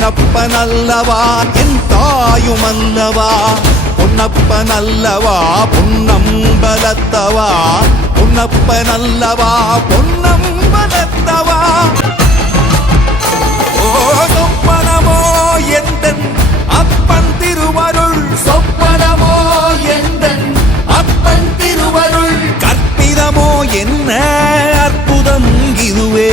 என்னப்பனல்லவா என் தாயும் அல்லவா பொன்னப்பனல்லவா பொன்னம்பலத்தவா? பொன்னப்பனல்லவா பொன்னம்பலத்தவா? ஓ சொப்பனமோ எந்தன் அப்பன் திருவருள்? சொப்பனமோ எந்தன் அப்பன் திருவருள்? கற்பிதமோ என்ன அற்புதம் இதுவே?